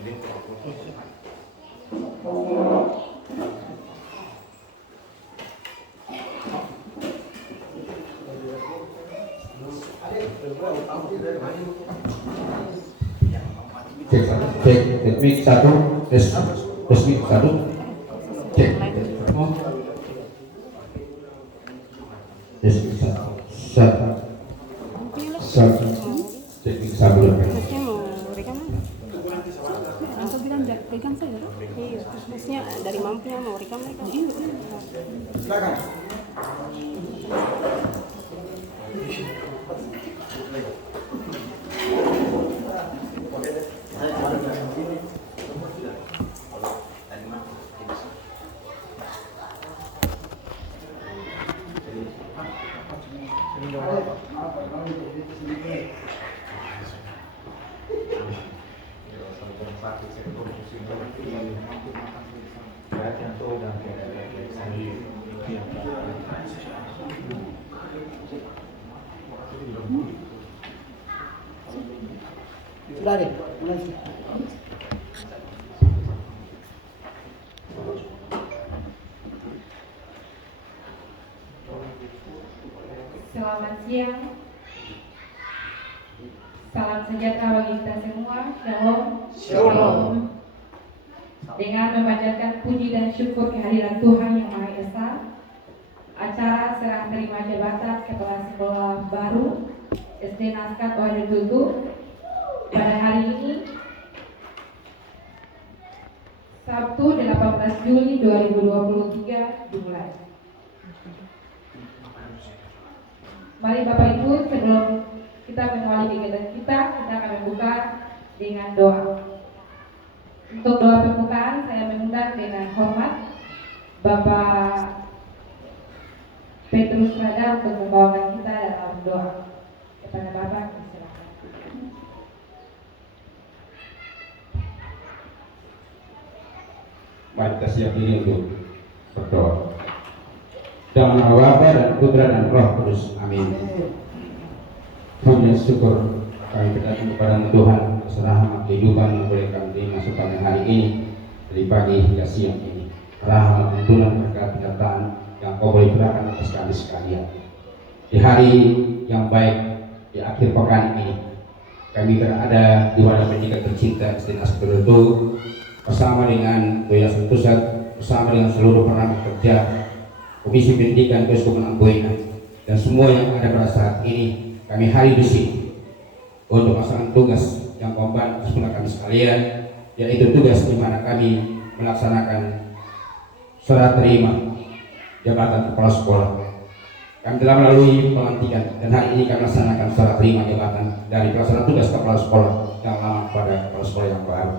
Cek mic 1 tes mic 1 cek tes mic 1 cek mic 1 pegang saja. Iya, maksudnya dari mampunya mau rekam mereka. Iya. Silakan. Selamat siang. Salam sejahtera bagi kita semua. Shalom. Shalom. Dengan memanjatkan puji dan syukur kehadiran Tuhan Yang Maha Esa, acara serah terima jabatan Kepala Sekolah Baru SD Naskat Oden Tutu pada hari ini Sabtu 18 Juli 2023 dimulai. Mari Bapak Ibu, sebelum kita memulai kegiatan kita akan membuka dengan doa. Untuk doa pembukaan saya mengundang dengan hormat Bapak Petrus Rada untuk membawakan kita dalam doa. Kepada Bapak, silakan. Mari kita siap diri untuk berdoa. Dalam nama Bapa dan Putra dan Roh Kudus. Amin. Puji syukur kami berdatang kepada Tuhan atas rahmat kehidupan yang boleh kami terima sepanjang hari ini, dari pagi hingga siang ini. Rahmat dan Tuhan berkat penyertaan yang Kau boleh curahkan atas kami sekalian. Di hari yang baik, di akhir pekan ini, kami berada di wadah pendidikan tercinta SD Naskat itu bersama dengan Yayasan Pusat, bersama dengan seluruh perangkat kerja Komisi Pendidikan Keuskupan Amboina dan semua yang ada pada saat ini. Kami hari di sini untuk melaksanakan tugas yang kompak bersama kami sekalian, yaitu tugas di mana kami melaksanakan serah terima jabatan kepala sekolah. Kami telah melalui pelantikan dan hari ini kami melaksanakan serah terima jabatan dari pelaksana tugas kepala sekolah yang lama pada kepala sekolah yang baru.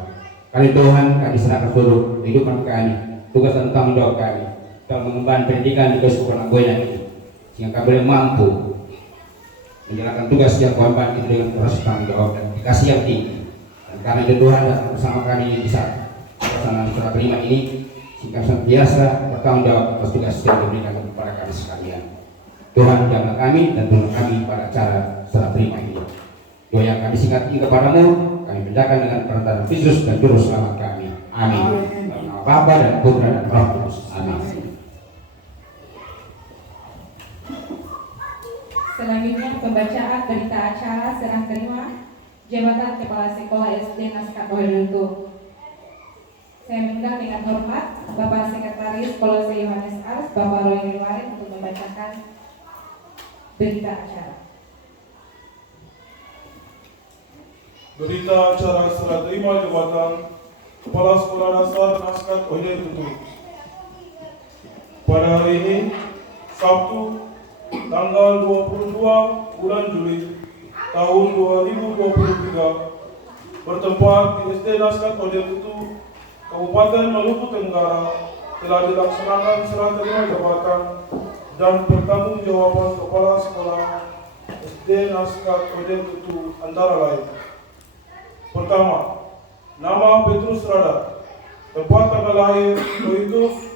Kali Tuhan, kami serahkan seluruh kehidupan kami, tugas dan tanggung jawab kami dalam mengemban pendidikan di Keuskupan Amboina ini, sehingga kami boleh mampu menjalankan tugas yang Tuhan bagi itu dengan rasa tanggung jawab dan dikasih yang tinggi. Dan karena itu Tuhan datang bersama kami bisa pelaksanaan serah terima ini, sehingga senantiasa bertanggung jawab atas tugas yang diberikan kepada kami sekalian. Tuhan jaga kami dan tolong kami pada acara serah terima ini. Doa yang kami singkat ini kepadamu, kami berdasarkan dengan perantara Kristus dan Juru Selamat kami. Amin. Dalam nama Bapa dan Putra dan Roh Kudus. Amin. Selanjutnya pembacaan berita acara serah terima jabatan Kepala Sekolah SD Naskat Oden Tutu. Saya mengundang dengan hormat Bapak Sekretaris Polisi Yohanes Ars, Bapak Roy Riwarin untuk membacakan berita acara. Berita acara serah terima jabatan Kepala Sekolah Dasar Naskat Oden Tutu. Pada hari ini, Sabtu, tanggal 22 bulan Juli tahun 2023, bertempat di SD Naskat Oden Tutu, Kabupaten Maluku Tenggara, telah dilaksanakan serah terima jabatan dan pertanggungjawaban Kepala Sekolah SD Naskat Oden Tutu antara lain. Pertama, nama Petrus Rada, tempat tanggal lahir yaitu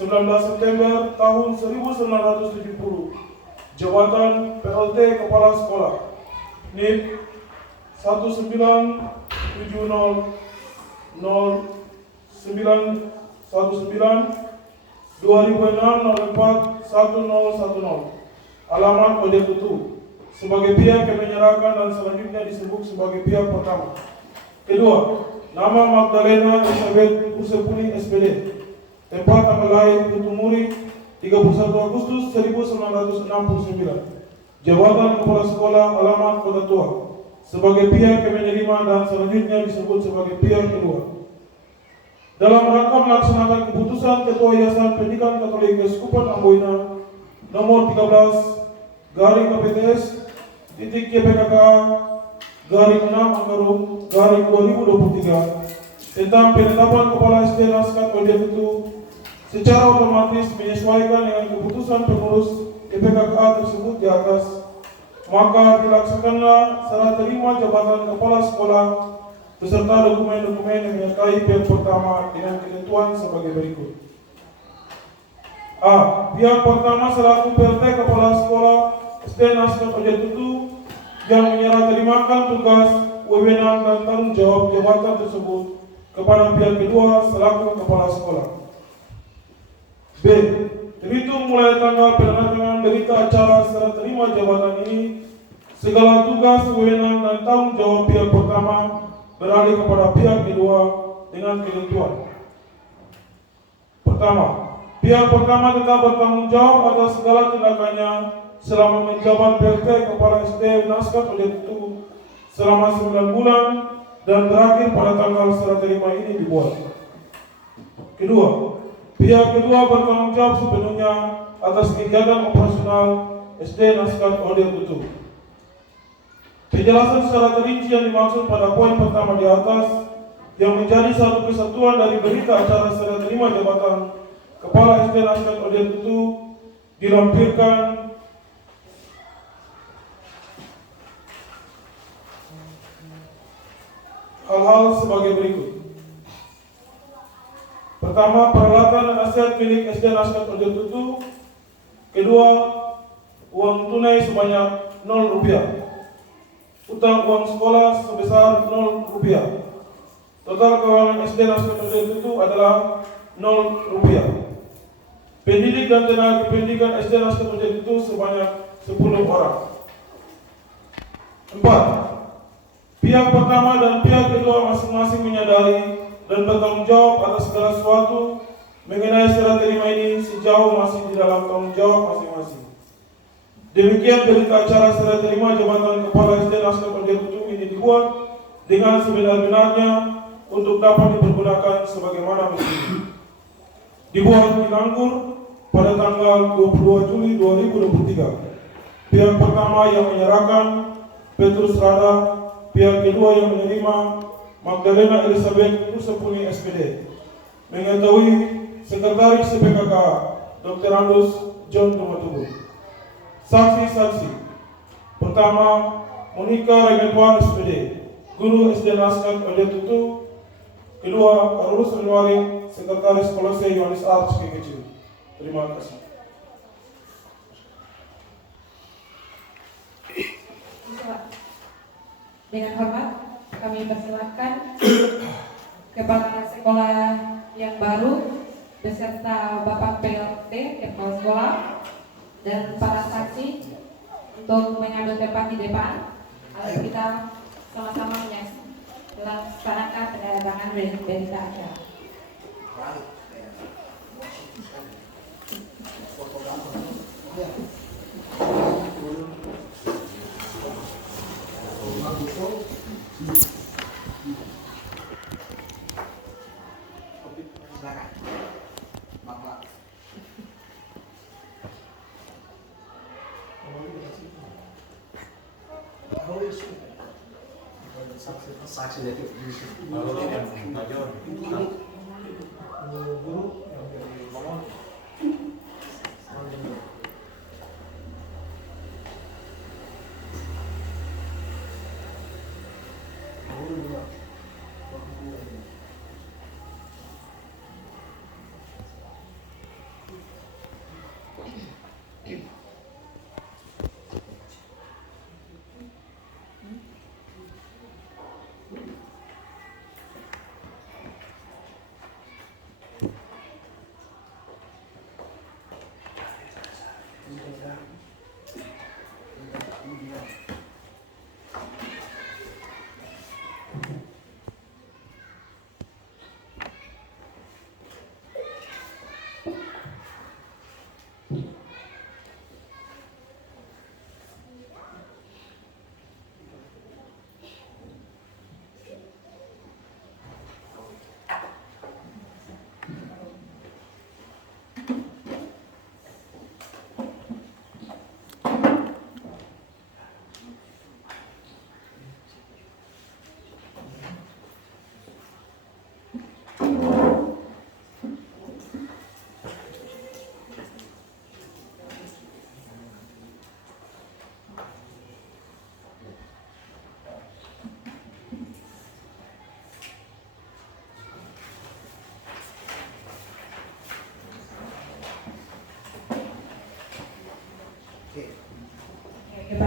19 September tahun 1970, jabatan PLT Kepala Sekolah, NIP 1970 Alamat Kode Tutu sebagai pihak yang menyerahkan dan selanjutnya disebut sebagai pihak pertama. Kedua, nama Magdalena Elizabeth Usepuni SPD. Tempat tanggal lahir Tutumuri 31 Agustus 1969. Jabatan Kepala Sekolah, alamat Kota Tua sebagai pihak yang menerima dan selanjutnya disebut sebagai pihak kedua. Dalam rangka melaksanakan keputusan Ketua Yayasan Pendidikan Katolik Keuskupan Amboina nomor 13 garing KPTS titik YPKK garing 6 Anggarum garing 2023 tentang penetapan Kepala SD Laskar Kode Tutu secara otomatis menyesuaikan dengan keputusan pengurus YPKK tersebut di atas, maka dilaksanakanlah serah terima jabatan kepala sekolah beserta dokumen-dokumen yang menyertai pihak pertama dengan ketentuan sebagai berikut. A. Pihak pertama selaku PLT Kepala Sekolah SD Laskar Kode Tutu yang menyerah terimakan tugas, wewenang dan tanggung jawab jabatan tersebut kepada pihak kedua selaku kepala sekolah. B. Terhitung mulai tanggal penandatanganan berita acara serah terima jabatan ini, segala tugas, wewenang dan tanggung jawab pihak pertama beralih kepada pihak kedua dengan ketentuan. Pertama, pihak pertama tetap bertanggung jawab atas segala tindakannya selama menjabat PLT Kepala SD Laskar Kode Tutu selama 9 bulan dan berakhir pada tanggal serah terima ini dibuat. Kedua, pihak kedua bertanggung jawab sepenuhnya atas kegiatan operasional SD Laskar Kode Tutu. Penjelasan secara terinci yang dimaksud pada poin pertama di atas yang menjadi satu kesatuan dari berita acara serah terima jabatan Kepala SD Laskar Kode Tutu dilampirkan hal-hal sebagai berikut. Pertama, peralatan dan aset milik SD Laskar Kode Tutu. Kedua, uang tunai sebanyak 0 rupiah. Utang uang sekolah sebesar 0 rupiah. Total keuangan SD Laskar Kode Tutu adalah 0 rupiah. Pendidik dan tenaga pendidikan SD Laskar Kode Tutu sebanyak 10 orang. 4. Pihak pertama dan pihak kedua masing-masing menyadari dan bertanggung jawab atas segala sesuatu mengenai serah terima ini sejauh masih di dalam tanggung jawab masing-masing. Demikian berita acara serah terima jabatan Kepala SD Laskar Kode Tutu ini dibuat dengan sebenar-benarnya untuk dapat dipergunakan sebagaimana mestinya. Dibuat di Langgur pada tanggal 22 Juli 2023. Pihak pertama yang menyerahkan Petrus Rada, pihak kedua yang menerima Magdalena Elizabeth Usepuni SPD. Mengetahui Sekretaris CPKK Dr. Andus John Tumatubu. Saksi-saksi. Pertama, Monika Regenwar SPD, Guru SD Laskar Kode Tutu. Kedua, Karolus Renwaring, Sekretaris Kolose Yohanes Arts Kekecil. Terima kasih. Dengan hormat, kami persilakan Kepala Sekolah yang baru beserta Bapak PLT Kepala Sekolah dan para saksi untuk mengambil tempat di depan. Ayo kita sama-sama melaksanakan penandatangan berita acara. Saksi dari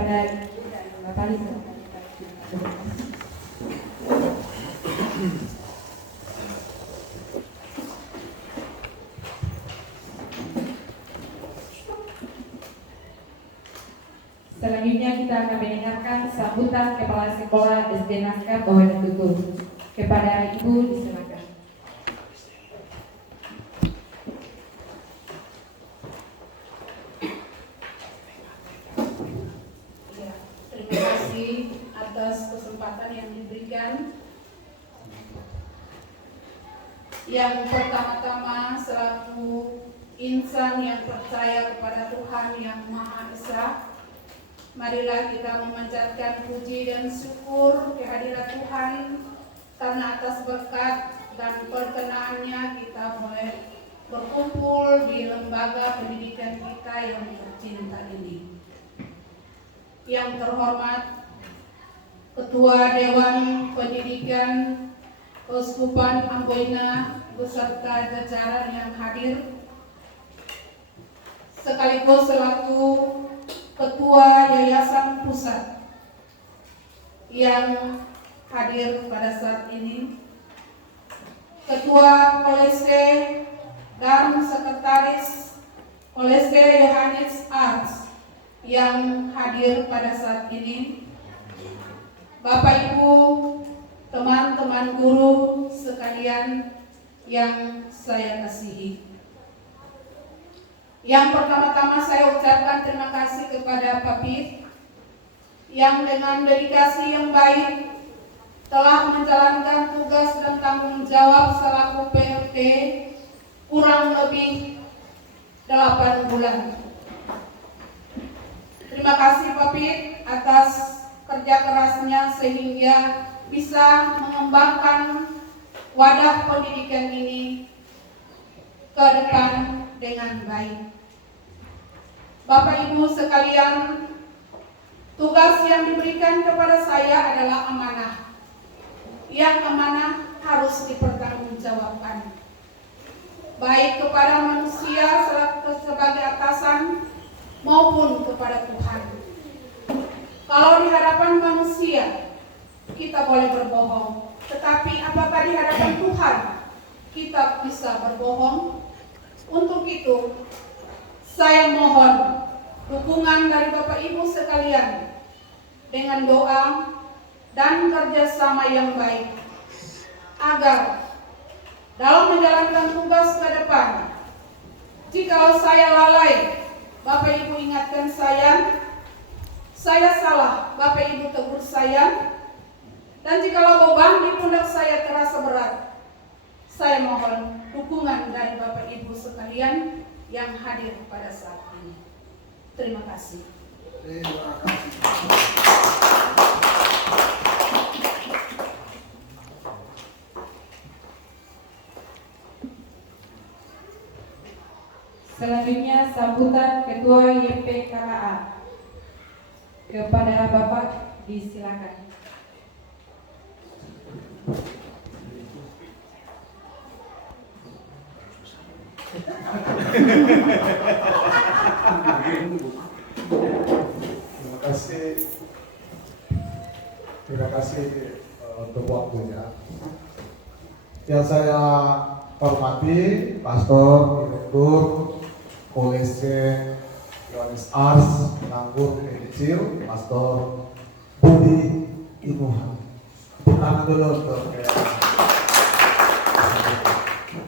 kepada Ibu dan Bapak Lisa. Selanjutnya kita akan mendengarkan sambutan Kepala Sekolah SD Naskah Kabupaten Tutul. Kepada Ibu disilakan. Ya, terima kasih atas kesempatan yang diberikan. Yang pertama-tama selaku insan yang percaya kepada Tuhan yang Maha Esa, marilah kita memanjatkan puji dan syukur kehadirat Tuhan karena atas berkat dan perkenaannya kita boleh berkumpul di lembaga pendidikan kita yang tercinta ini. Yang terhormat Ketua Dewan Pendidikan Keuskupan Amboina beserta jajaran yang hadir, sekaligus selaku Ketua Yayasan Pusat yang hadir pada saat ini, Ketua Kolese dan Sekretaris Kolese Yohanes Arts yang hadir pada saat ini, Bapak Ibu, teman-teman guru sekalian yang saya kasihi. Yang pertama-tama saya ucapkan terima kasih kepada Pak Pit yang dengan dedikasi yang baik telah menjalankan tugas dan tanggung jawab selaku PLT kurang lebih 8 bulan. Terima kasih Pak Pit atas kerja kerasnya sehingga bisa mengembangkan wadah pendidikan ini ke depan dengan baik. Bapak Ibu sekalian, tugas yang diberikan kepada saya adalah amanah. Yang amanah harus dipertanggungjawabkan, baik kepada manusia sebagai atasan maupun kepada Tuhan. Kalau di hadapan manusia kita boleh berbohong, tetapi apakah di hadapan Tuhan kita bisa berbohong? Untuk itu saya mohon dukungan dari Bapak Ibu sekalian dengan doa dan kerjasama yang baik agar dalam menjalankan tugas ke depan, jikalau saya lalai, Bapak Ibu ingatkan saya salah, Bapak Ibu tegur saya, dan jikalau beban di pundak saya terasa berat, saya mohon dukungan dari Bapak Ibu sekalian yang hadir pada saat ini. Terima kasih. Terima kasih. Selanjutnya sambutan Ketua YPKA. Kepada Bapak disilakan. Terima kasih untuk waktunya. Yang saya hormati Pastor Direktur Kolese Yohanes Ars Nganggur Kecil, Pastor Budi Inuhan. Tangan dulu untuk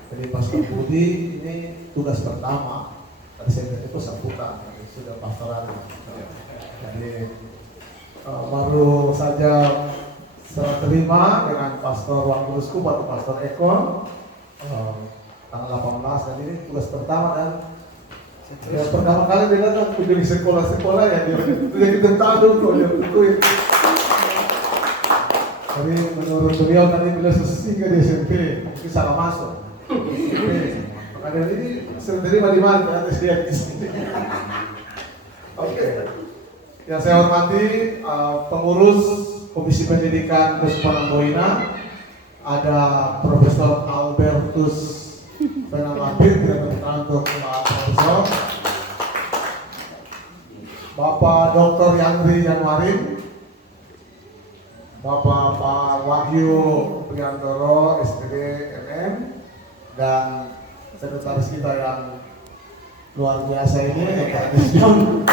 jadi Pastor Budi ini tugas pertama. Tadi saya lihat itu sambutan, sudah pastoran. Jadi baru saja serah terima dengan Pastor Wakil Uskup atau Pastor Ekon tanggal 18, dan ini tugas pertama dan ya, pertama kali dia datang ke sekolah-sekolah ya dia kita tahu kok dia tentuin. Tapi menurut beliau tadi beliau sehingga di SMP mungkin salah masuk. Makanya ini serah terima di mana? Nanti lihat di sini. Oke. Yang saya hormati pengurus Komisi Pendidikan Keuskupan Amboina, ada Profesor Albertus Benamatir, tidak berkenan untuk Profesor. Bapak Bapak Dr. Yandri Januari, Bapak Pak Wahyu Priantoro SPD MM, dan sekretaris kita yang luar biasa ini, Bapak Desjon.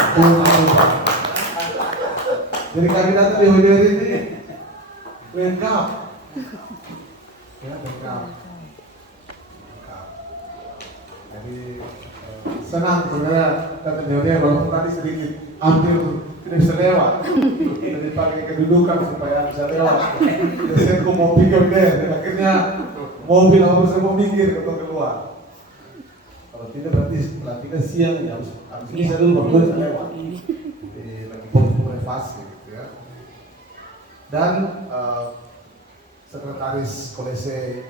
Jadi kami datang di hari ini lengkap, ya lengkap. Jadi senang sebenarnya datang di hari ini, walaupun tadi sedikit hampir tidak bisa lewat. Jadi pakai kedudukan supaya bisa lewat. Jadi saya mau pikir deh, dan akhirnya mobil apa saya mau minggir atau keluar. Kalau tidak berarti kan siang ya harus ini saya dulu baru bisa lewat. Jadi lagi privasi gitu ya. Dan sekretaris kolese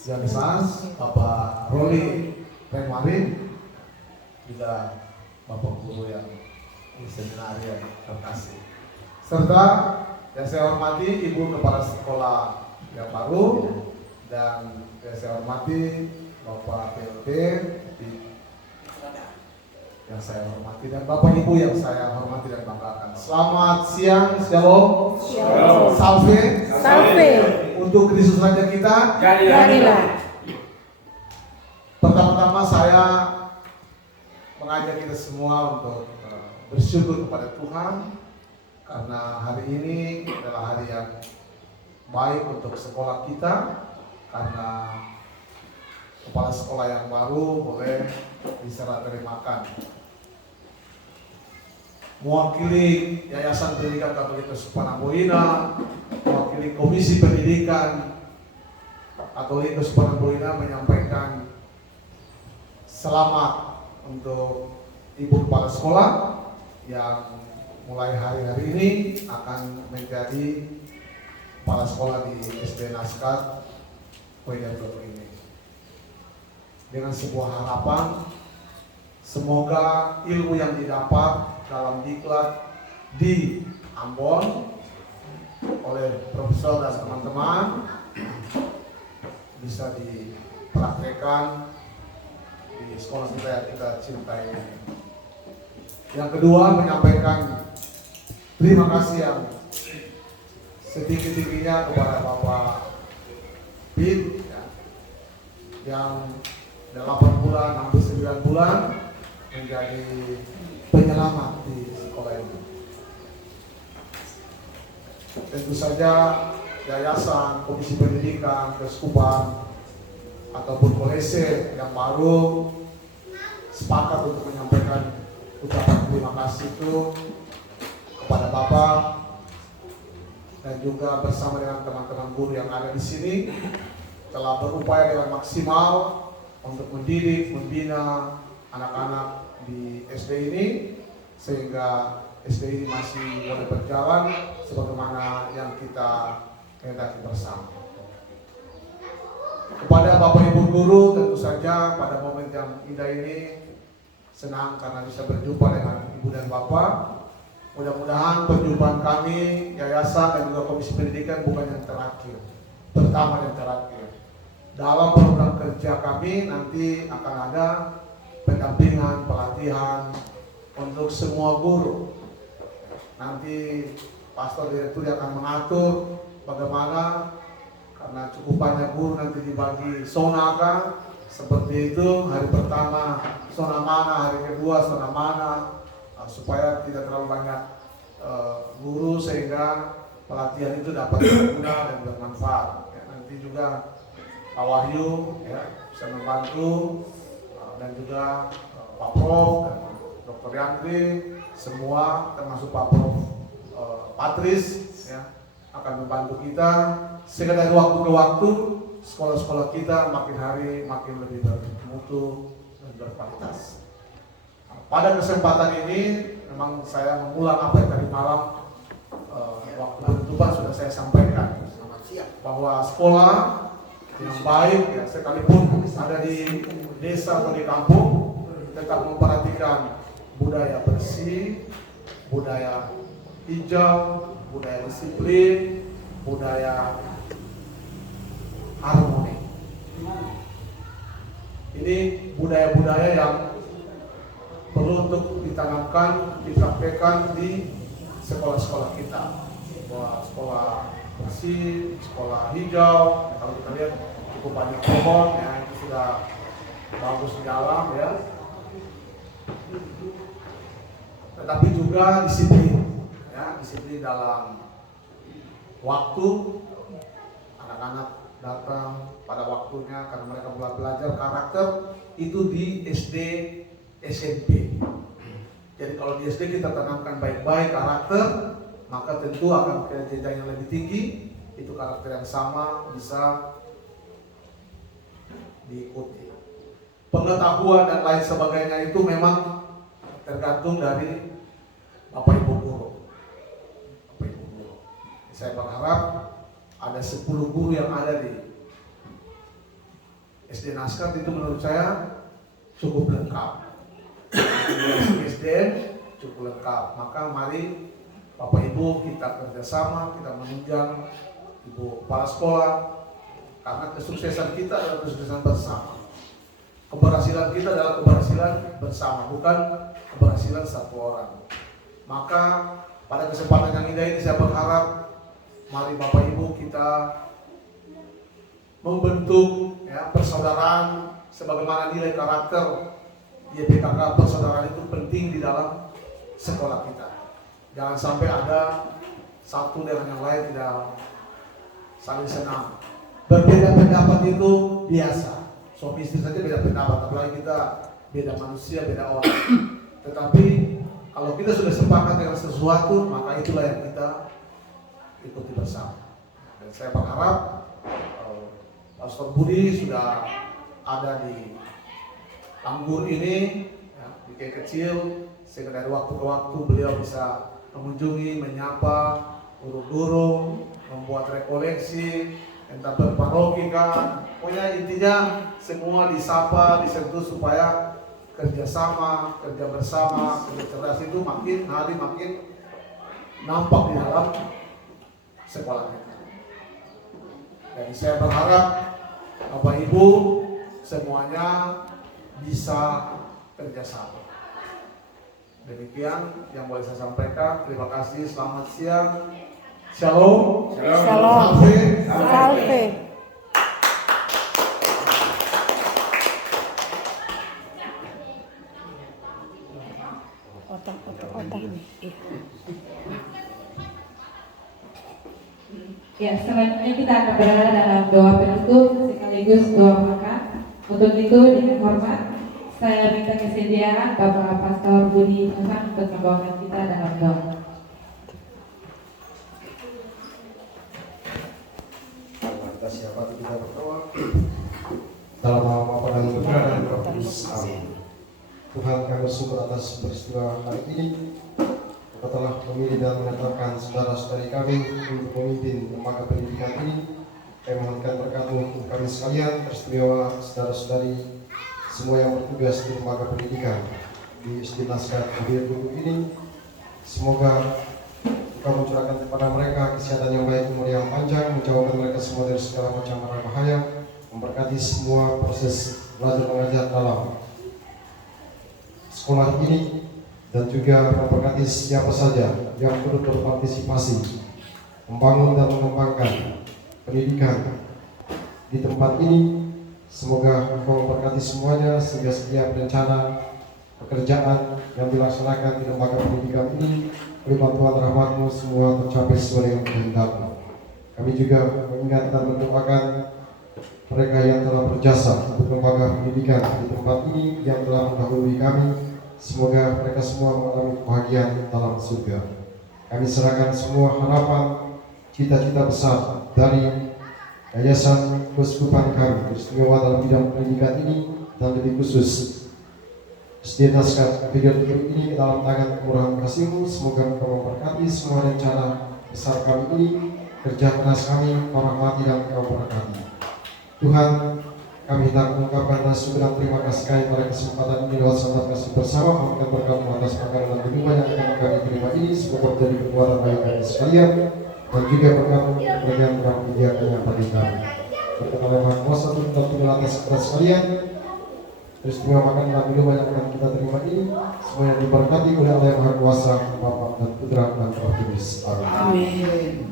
Janisas, Bapak Roli Renwarin, juga Bapak Guru yang di seminaria terkasih, serta yang saya hormati Ibu Kepala Sekolah yang baru, dan yang saya hormati Bapak PLT yang saya hormati, dan Bapak Ibu yang saya hormati dan banggakan. Selamat siang, shalom, salve, Salve. untuk Kristus Raja kita. Jadilah. Pertama-tama saya mengajak kita semua untuk bersyukur kepada Tuhan karena hari ini adalah hari yang baik untuk sekolah kita, karena kepala sekolah yang baru boleh diserah terimakan. Mewakili Yayasan Pendidikan Katolik Supanamboina, mewakili Komisi Pendidikan Katolik Supanamboina menyampaikan selamat untuk Ibu Kepala Sekolah yang mulai hari-hari ini akan menjadi kepala sekolah di SD Naskat Widyatoro ini. Dengan sebuah harapan, semoga ilmu yang didapat dalam diklat di Ambon oleh profesor dan teman-teman bisa dipraktekkan di sekolah kita yang kita cintai ini. Yang kedua, menyampaikan terima kasih yang setinggi-tingginya kepada Bapak Bin ya, yang 8 bulan hampir 9 bulan menjadi penyelamat di sekolah ini. Tentu saja yayasan, komisi pendidikan, keuskupan ataupun kolese yang baru sepakat untuk menyampaikan ucapan terima kasih itu kepada Bapak dan juga bersama dengan teman-teman guru yang ada di sini telah berupaya dengan maksimal untuk mendidik, membina anak-anak di SD ini sehingga SD ini masih boleh berjalan sebagaimana yang kita kehendaki bersama. Kepada Bapak Ibu Guru, tentu saja pada momen yang indah ini senang karena bisa berjumpa dengan Ibu dan Bapak. Mudah-mudahan perjumpaan kami, yayasan dan juga komisi pendidikan bukan yang terakhir, pertama dan terakhir. Dalam program kerja kami nanti akan ada pendampingan, pelatihan untuk semua guru. Nanti pastor direktur akan mengatur bagaimana, karena cukup banyak guru nanti dibagi zona kan, seperti itu, hari pertama zona mana, hari kedua zona mana, supaya tidak terlalu banyak guru sehingga pelatihan itu dapat berguna dan bermanfaat. Ya, nanti juga Pak Wahyu ya, bisa membantu dan juga Pak Prof dan Dr. Yandri, semua termasuk Pak Prof Patris ya, akan membantu kita sehingga dari waktu ke waktu sekolah-sekolah kita makin hari makin lebih bermutu dan berkualitas. Pada kesempatan ini memang saya mengulang apa yang tadi malam waktu penutupan sudah saya sampaikan bahwa sekolah yang baik ya, sekalipun ada di desa atau di kampung tetap memperhatikan budaya bersih, budaya hijau, budaya disiplin, budaya harmoni. Ini budaya-budaya yang perlu untuk ditanamkan, dipraktekkan di sekolah-sekolah kita, sekolah bersih, sekolah hijau. Kalau kita lihat cukup banyak pohon, ya itu sudah bagus di alam ya. Tetapi juga disiplin, ya disiplin dalam waktu. Anak-anak datang pada waktunya karena mereka mulai belajar karakter itu di SD, SMP. Jadi kalau di SD kita tanamkan baik-baik karakter, maka tentu akan ke jenjang yang lebih tinggi. Itu karakter yang sama bisa diikuti. Pengetahuan dan lain sebagainya itu memang tergantung dari Bapak Ibu guru. Saya berharap ada 10 guru yang ada di SD Naskat itu menurut saya cukup lengkap. SDM cukup lengkap. Maka mari Bapak Ibu kita kerjasama, kita menunjang Ibu kepala sekolah, karena kesuksesan kita adalah kesuksesan bersama. Keberhasilan kita adalah keberhasilan bersama, bukan keberhasilan satu orang. Maka pada kesempatan yang indah ini saya berharap mari Bapak Ibu kita membentuk ya, persaudaraan sebagaimana nilai karakter YPKK persaudaraan itu penting di dalam sekolah kita. Jangan sampai ada satu dengan yang lain tidak saling senang. Berbeda pendapat itu biasa. Suami istri saja beda pendapat, apalagi kita beda manusia, beda orang. Tetapi kalau kita sudah sepakat dengan sesuatu, maka itulah yang kita ikuti bersama. Dan saya berharap Pastor Budi sudah ada di Anggur ini, ya, di kayak kecil, sehingga dari waktu ke waktu beliau bisa mengunjungi, menyapa guru-guru, membuat rekoleksi, entah berparoki kan. Pokoknya intinya semua disapa, disentuh supaya kerjasama, kerja bersama, kerja cerdas itu makin hari makin nampak di dalam sekolah kita. Dan saya berharap Bapak Ibu semuanya bisa kerjasama. Demikian yang boleh saya sampaikan. Terima kasih. Selamat siang. Shalom. Shalom. Salve. Otak ini. Ya, selanjutnya kita akan berada dalam doa penutup sekaligus doa makan. Untuk itu dengan hormat saya minta kesediaan Bapak Pastor Budi Tuhan untuk membawakan kita dalam doa. Kita siapa kita berdoa. Dalam nama Bapa dan Putra dan Roh Kudus. Amin. Tuhan, kami bersyukur atas peristiwa hari ini. Engkau telah memilih dan menetapkan saudara-saudari kami untuk memimpin lembaga pendidikan ini. Kami mohonkan berkat-Mu untuk kami sekalian, teristimewa saudara-saudari semua yang bertugas di lembaga pendidikan di SD Naskat Hadir Guru ini. Semoga Engkau mencurahkan kepada mereka kesehatan yang baik, umur yang panjang, menjauhkan mereka semua dari segala macam mara bahaya, memberkati semua proses belajar mengajar dalam sekolah ini, dan juga memberkati siapa saja yang turut berpartisipasi membangun dan mengembangkan pendidikan di tempat ini. Semoga Engkau memberkati semuanya sehingga setiap rencana pekerjaan yang dilaksanakan di lembaga pendidikan ini oleh bantuan rahmat-Mu semua tercapai sesuai dengan kehendak-Mu. Kami juga mengingat dan mendoakan mereka yang telah berjasa untuk lembaga pendidikan di tempat ini yang telah mendahului kami. Semoga mereka semua mengalami kebahagiaan dalam surga. Kami serahkan semua harapan, cita-cita besar dari Yayasan Keuskupan kami, istimewa dalam bidang pendidikan ini, dan lebih khusus SD Naskat Hadir Guru ini dalam tangan kemurahan kasih-Mu. Semoga Engkau memberkati semua rencana besar kami ini, kerja keras kami, Kau rahmati dan Kau berkati. Tuhan, kami hendak mengucapkan rasa syukur dan terima kasih kami pada kesempatan ini lewat sangat kasih bersama. Mohon berkat-Mu atas makanan dan minuman yang akan kami terima ini, semoga menjadi kekuatan bagi kami sekalian, dan juga berkat-Mu kemuliaan dan kemuliaan yang bagi kami. Berkat oleh Maha Kuasa Tuhan atas kita sekalian. peristiwa makan dan minuman yang akan kita terima ini semuanya diberkati oleh Allah yang Maha Kuasa, Bapa dan Putra dan Roh Kudus. Amin.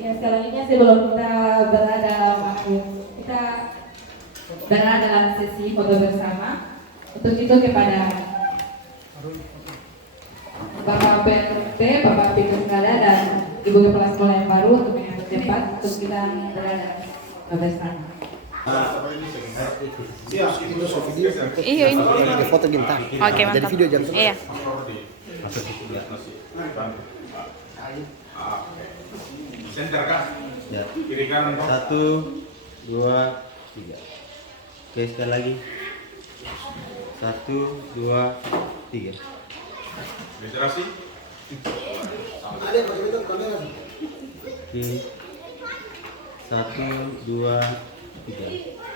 Ya, selanjutnya sebelum kita berada dalam sesi foto bersama, untuk itu kepada Bapak PRT, Bapak Pikus Kada dan Ibu Kepala Sekolah yang baru untuk menyambut tempat untuk kita berada bersama. Iya ini. Foto ginta. Oke mantap. Jadi video jam Iya. Center kah? Ya. Kiri kanan kah? 1, 2, 3. Oke, sekali lagi. 1, 2, 3. Literasi. Ada yang masih itu kamera. Oke. 1, 2, 3.